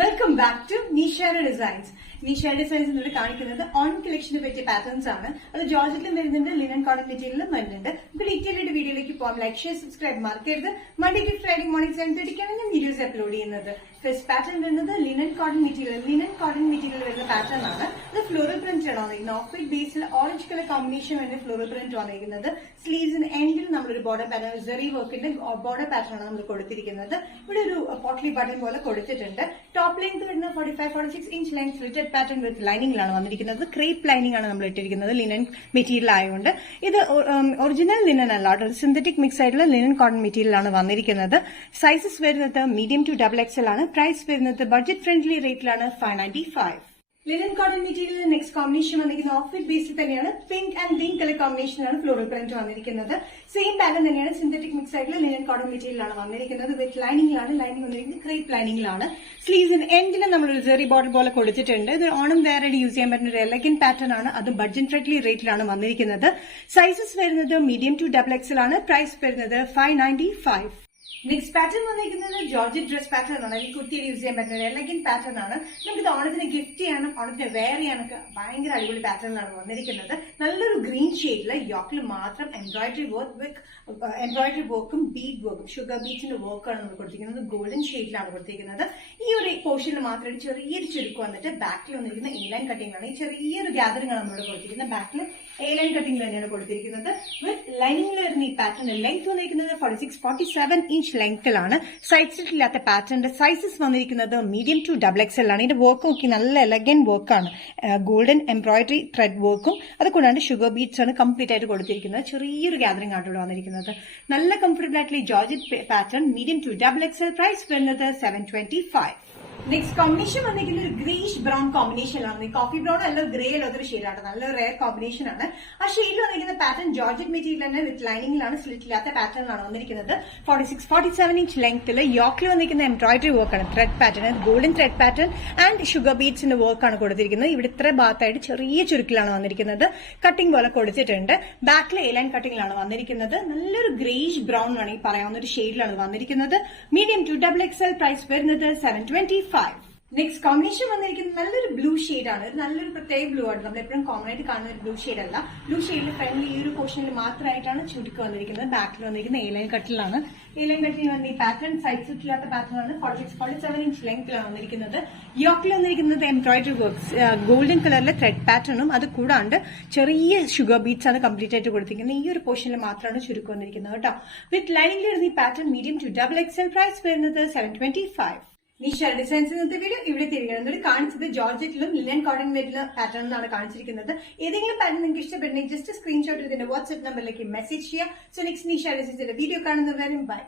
Welcome back to നിഷയുടെ designs. നിഷയുടെ designs ഇവിടെ കാണിക്കുന്നത് ഓൺ കളക്ഷന് പറ്റിയ പാറ്റേൺസ് ആണ്. അത് ജോർജറ്റിലും വരുന്നുണ്ട്, ലിനൻ കോട്ടൺ മെറ്റീരിയലും വരുന്നുണ്ട്. ഇപ്പൊ ഡീറ്റെയിൽഡ് വീഡിയോയിലേക്ക് പോകാം. ലൈക്ക്, ഷെയർ, സബ്സ്ക്രൈബ് മറക്കരുത്. മൺഡേ ടു ഫ്രൈഡേ മോർണിംഗ് 7:30 ഞാൻ വീഡിയോസ് അപ്ലോഡ് ചെയ്യുന്നത്. ഫസ്റ്റ് പാറ്റേൺ വരുന്നത് ലിനൻ കോട്ടൺ മെറ്റീരിയൽ വരുന്ന പാറ്റേൺ ആണ്. അത് ഫ്ലോറൽ പ്രിന്റ് ആണ് വന്നിരിക്കുന്നത്. ഓഫ് വൈറ്റ് ബേസിൽ ഓറഞ്ച് കളർ കോമ്പിനേഷൻ വരുന്ന ഫ്ലോറൽ പ്രിന്റ് വന്നിരിക്കുന്നത്. സ്ലീവ്സിന് എൻഡിൽ നമ്മളൊരു ബോർഡർ പാറ്റേൺ, സെറി വർക്കിന്റെ ബോർഡർ പാറ്റേൺ ആണ് നമ്മൾ കൊടുത്തിരിക്കുന്നത്. ഇവിടെ ഒരു പോട്ട്ലി ബട്ടൺ പോലെ കൊടുത്തിട്ടുണ്ട്. ടോപ്പ് ലെങ്ത് വരുന്ന 45-46 inch length slitted pattern with ലൈനിങ്ങിലാണ് വന്നിരിക്കുന്നത്. ക്രേപ്പ് ലൈനിങ് ആണ് നമ്മൾ ഇട്ടിരിക്കുന്നത് ലിനൻ മെറ്റീരിയൽ ആയതുകൊണ്ട്. ഇത് ഒറിജിനൽ ലിനൻ അല്ല, സിന്തറ്റിക് മിക്സ് ആയിട്ടുള്ള ലിനൻ കോട്ടൺ മെറ്റീരിയൽ ആണ് വന്നിരിക്കുന്നത്. സൈസസ് വരുന്നത് മീഡിയം ടു XXL ആണ്. പ്രൈസ് വരുന്നത് ബഡ്ജറ്റ് ഫ്രണ്ട്ലി റേറ്റിലാണ് 595. Linen cotton material next combination വന്നിരിക്കുന്നത് ഓഫ് വൈറ്റ് ബേസിൽ തന്നെയാണ്. പിങ്ക് ആൻഡ് ഗ്രീൻ കളർ കോമ്പിനേഷനാണ് ഫ്ലോറൽ പ്രിന്റ് വന്നിരിക്കുന്നത്. സെയിം പാറ്റേൺ തന്നെയാണ്. സിന്തറ്റിക് മിക്സ് ആയിട്ടുള്ള ലിനൻ കോട്ടൺ മെറ്റീരിയലാണ് വന്നിരിക്കുന്നത്. വിത്ത് ലൈനിങ്ങിലാണ്. ലൈനിങ് വന്നിരിക്കുന്നത് ക്രേപ്പ് ലൈനിങ്ങിലാണ്. സ്ലീവ്സിന് എൻഡിന് നമ്മളൊരു സെറി ബോർഡർ പോലെ കൊടുത്തിട്ടുണ്ട്. ഇത് ഓണം വേറായിട്ട് യൂസ് ചെയ്യാൻ പറ്റുന്ന ഒരു എലഗൻ പാറ്റേൺ ആണ്. അത് ബഡ്ജറ്റ് ഫ്രണ്ട്ലി റേറ്റിലാണ് വന്നിരിക്കുന്നത്. സൈസസ് വരുന്നത് മീഡിയം ടു XXL ആണ്. പ്രൈസ് വരുന്നത് 595. നെക്സ്റ്റ് പാറ്റേൺ വന്നിരിക്കുന്നത് ജോർജറ്റ് ഡ്രസ് പാറ്റേൺ ആണ്. ഈ കുർത്തിയിൽ യൂസ് ചെയ്യാൻ പറ്റുന്ന ഒരു എലഗൻ പാറ്റേൺ ആണ്. നമുക്ക് ഇത് ഓണത്തിന് ഗിഫ്റ്റ് ചെയ്യാനും ഓണത്തിന് വെയർ ചെയ്യാനൊക്കെ ഭയങ്കര അടിപൊളി പാറ്റേണിലാണ് വന്നിരിക്കുന്നത്. നല്ലൊരു ഗ്രീൻ ഷെയ്ഡില് യോക്കിൽ മാത്രം എംബ്രോയിഡറി വർക്കും ബീഡ് വർക്കും ഷുഗർ ബീഡ്സിന്റെ വർക്കാണ് നമ്മൾ കൊടുത്തിരിക്കുന്നത്. ഗോൾഡൻ ഷെയ്ഡിലാണ് കൊടുത്തിരിക്കുന്നത്. ഈ ഒരു പോർഷനിൽ മാത്രം ഒരു ചെറിയൊരു ചുരുക്കം വന്നിട്ട് ബാക്കിൽ വന്നിരിക്കുന്ന എ ലൈൻ കട്ടിംഗ് ആണ്. ഈ ചെറിയൊരു ഗ്യാതറിംഗ് ആണ് നമ്മൾ കൊടുത്തിരിക്കുന്നത്. ബാക്കിൽ എ ലൈൻ കട്ടിംഗ് തന്നെയാണ് കൊടുത്തിരിക്കുന്നത്. വിത്ത് ലൈനിങ്ങിൽ വരുന്ന ഈ പാറ്റേൺ ലെങ്ത് വന്നിരിക്കുന്നത് 46-47 ഇഞ്ച് ലെങ്ത്തിലാണ്. സൈഡ് സ്ലിറ്റ് ഇല്ലാത്ത പാറ്റേണിന്റെ സൈസസ് വന്നിരിക്കുന്നത് മീഡിയം ടു XXL ആണ്. ഇതിന്റെ വർക്ക് നോക്കി നല്ല എലഗൻ വർക്കാണ്. ഗോൾഡൻ എംബ്രോയിഡറി ത്രെഡ് വർക്കും അതുകൊണ്ടാണ് ഷുഗർ ബീഡ്സ് ആണ് കംപ്ലീറ്റ് ആയിട്ട് കൊടുത്തിരിക്കുന്നത്. ചെറിയൊരു ഗ്യാതറിംഗ് ആണ് ഇവിടെ വന്നിരിക്കുന്നത്. നല്ല കംഫർട്ടബിൾ ആയിട്ടുള്ള georgette pattern medium to XXL. Price വരുന്നത് 725. നെക്സ്റ്റ് കോമ്പിനേഷൻ വന്നിരിക്കുന്ന ഒരു ഗ്രീഷ് ബ്രൗൺ കോമ്പിനേഷനിലാണ്. കോഫി ബ്രൗൺ അല്ല, ഗ്രേ അല്ലാത്തൊരു ഷെയ്ഡാണ്. നല്ലൊരു റെയർ കോമ്പിനേഷൻ ആണ്. ആ ഷെയ്ഡിൽ വന്നിരിക്കുന്ന പാറ്റേൺ ജോർജറ്റ് മെറ്റീരിയൽ തന്നെ വിത്ത് ലൈനിങ്ങിലാണ്. സ്ലിറ്റ് ഇല്ലാത്ത പാറ്റേണിലാണ് വന്നിരിക്കുന്നത്. 46-47 ഇഞ്ച് ലെങ്ത്തിൽ യോക്കിൽ വന്നിരിക്കുന്ന എംബ്രോയിഡറി വർക്കാണ്. Thread pattern, golden thread pattern and sugar ബീഡ്സിന്റെ വർക്കാണ് കൊടുത്തിരിക്കുന്നത്. ഇവിടെ ഇത്ര ഭാഗത്തായിട്ട് ചെറിയ ചുരുക്കിലാണ് വന്നിരിക്കുന്നത്. കട്ടിംഗ് പോലെ കൊടുത്തിട്ടുണ്ട്. ബാക്കിൽ എ ലൈൻ കട്ടിംഗിലാണ് വന്നിരിക്കുന്നത്. നല്ലൊരു ഗ്രേഷ് ബ്രൗൺ ആണ് ഈ പറയാവുന്ന ഒരു ഷെയ്ഡിലാണ് വന്നിരിക്കുന്നത്. Medium to XXL. പ്രൈസ് വരുന്നത് 725. നെക്സ്റ്റ് കോമ്പിനേഷൻ വന്നിരിക്കുന്നത് നല്ലൊരു ബ്ലൂ ഷെയ്ഡാണ്. നല്ലൊരു പ്രത്യേക ബ്ലൂ ആണ്. നമ്മൾ എപ്പോഴും കോമൺ ആയിട്ട് കാണുന്ന ഒരു ബ്ലൂ ഷെയ്ഡ് അല്ല. ബ്ലൂ ഷെയ്ഡിൽ ഫ്രണ്ടിൽ ഈ ഒരു പോർഷനിൽ മാത്രമായിട്ടാണ് ചുരുക്ക് വന്നിരിക്കുന്നത്. ബാക്കിൽ വന്നിരിക്കുന്ന എ ലൈൻ കട്ടിലാണ്. എ ലൈൻ കട്ടിൽ വന്ന ഈ പാറ്റേൺ സൈഡ് സ്ലിറ്റ് ഇല്ലാത്ത പാറ്റേൺ ആണ്. 46-47 ഇഞ്ച് ലെങ്ത്തിലാണ് വന്നിരിക്കുന്നത്. യോക്കിൽ വന്നിരിക്കുന്നത് എംബ്രോയിഡറി വർക്ക്സ്, ഗോൾഡൻ കളറിലെ ത്രെഡ് പാറ്റേണും അത് കൂടാണ്ട് ചെറിയ ഷുഗർ ബീഡ്സ് ആണ് കംപ്ലീറ്റ് ആയിട്ട് കൊടുത്തിരിക്കുന്നത്. ഈ ഒരു പോർഷനിൽ മാത്രമാണ് ചുരുക്ക് വന്നിരിക്കുന്നത് കേട്ടോ. വിത്ത് ലൈനിങ്ങിൽ വരുന്ന ഈ pattern medium to XXL. Price വരുന്നത് 725. നിഷ ഡിസൈൻസ് ഇന്നത്തെ വീഡിയോ ഇവിടെ തിരികെ കാണിച്ചത് ജോർജറ്റിലും ലിനൻ കോട്ടൺ മെറ്റീരിയൽ പാറ്റേൺ എന്നാണ് കാണിച്ചിരിക്കുന്നത്. ഏതെങ്കിലും പാറ്റേൺ നിങ്ങൾക്ക് ഇഷ്ടപ്പെടുന്നെങ്കിൽ ജസ്റ്റ് സ്ക്രീൻഷോട്ട് ഇതിന്റെ വാട്സ്ആപ്പ് നമ്പറിലേക്ക് മെസ്സേജ് ചെയ്യുക. സോ നെക്സ്റ്റ് നിഷ ഡിസൈൻസിന്റെ വീഡിയോ കാണുന്നവരും ബൈ.